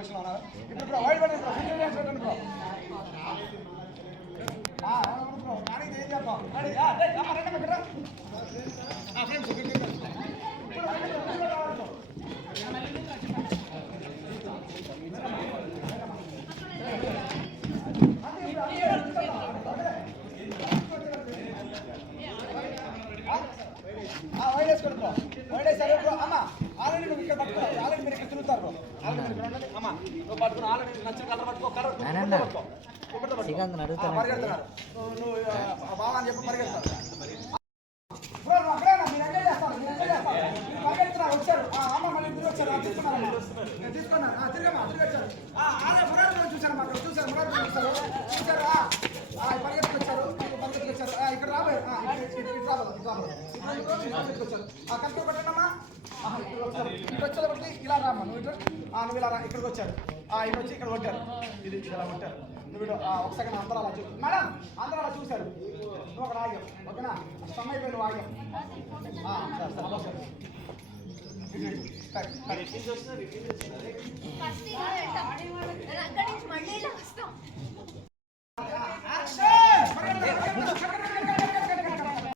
పొజిషన్లో ఉన్నారు. ఇప్పుడు వైడ్ పడండి బ్రో, ఫిట్ చూడండి బ్రో. బ్రో కానీ ఏం చేద్దాం రెడీ రెండు ఇక్కడ ఫ్రెండ్స్ వైడేసుకోండి బ్రో, వైడేసారు బ్రో. అమ్మ ఆల్రెడీ నువ్వు ఇక్కడ పట్టుకోవాలి, ఆల్రెడీ మీరు ఇక్కడ తిరుగుతారు బ్రో. ఆల్రెడీ మీరు ఇక్కడ ఉండండి. అమ్మ నువ్వు పట్టుకుని ఆల్రెడీ నచ్చిన కలర్ పట్టుకో, కలర్ పట్టుకో. పరిగెడుతున్నారు నువ్వు బాగా అని చెప్పి పరిగెడతారు బ్రో. నువ్వు అక్కడేనా, మీరు ఎంజాయ్ చేస్తారు, మీరు ఎంజాయ్ చేస్తారు. మీరు పరిగెడుతున్నారు, వచ్చారు. అమ్మ మళ్ళీ తిరిగి వచ్చారు, తీసుకున్నాను తీసుకున్నాను తిరిగమ్మా తిరిగి వచ్చారు. మురారి చూసారు, మాకు చూసారు, మురారి చూసారు చూసారు. పరిగెత్తుకు వచ్చారు, పరిగెత్తుకు వచ్చారు. ఇక్కడ రాబోయే వచ్చారు. కరెక్ట్గా పెట్టండమ్మా. ఇక్కడ వచ్చారు బట్టి ఇలా రామ్మా, నువ్వు ఇటు నువ్వు ఇలా రా. ఇక్కడికి వచ్చారు, ఇక్కడ వచ్చి ఇక్కడ కొట్టారు, ఇది ఇలా కొట్టారు. నువ్వు ఒక సెకండ్ అందరూ అలా చూసి మేడం అందరూ అలా చూశారు. నువ్వు అక్కడ ఆగాం, ఓకేనా? సమయం అయిపోయి నువ్వు ఆగాం. మళ్ళీ